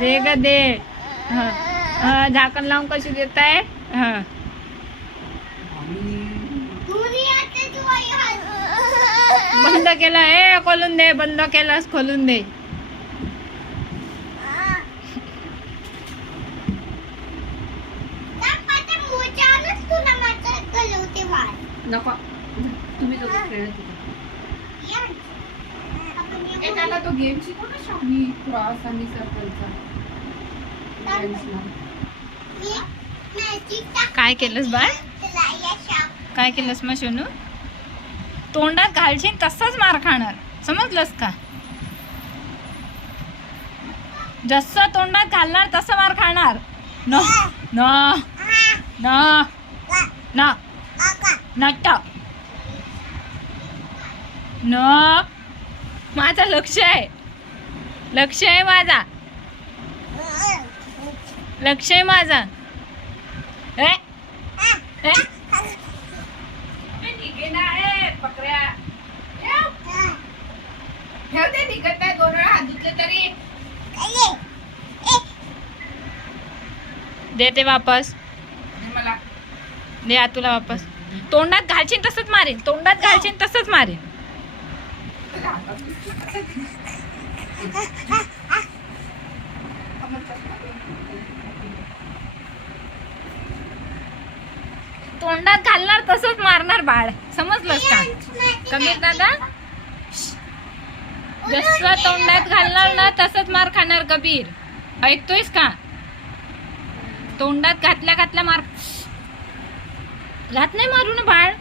दे ग दे. झाकण लावून कशी देत आहे. बंद केलं हे खोलून दे. बंद केलंस खोलून दे. नको तुम्ही दोघं खेळत त्याला तो गेम शिकव ना शामी क्रॉस आणि सर्कलचा. काय केलंस बाळ. काय केलंस मग सोनू. तोंडात घालशील तसंच मार खाणार समजलंस का. जसं तोंडात घालणार तसं मार खाणार. न न न न नट न. माझं लक्ष आहे. लक्ष आहे माझा. लक्ष आहे माझा. पकड्या ठेवते निघत नाही. 2 वेळा हात धुतले तरी दे ते वापस. मला दे आतुला वापस. तोंडात घालशील तसंच मारेन. तोंडात घालशील तसंच मारेन. तोंडात घालणार तसंच मारणार बाळ समजलंस का. कबीर दादा जसं तोंडात घालणार ना तसंच मार खाणार कबीर. ऐकतोयस का. तोंडात घातल्या घातल्या मार. घात नाही मारू ना बाळ.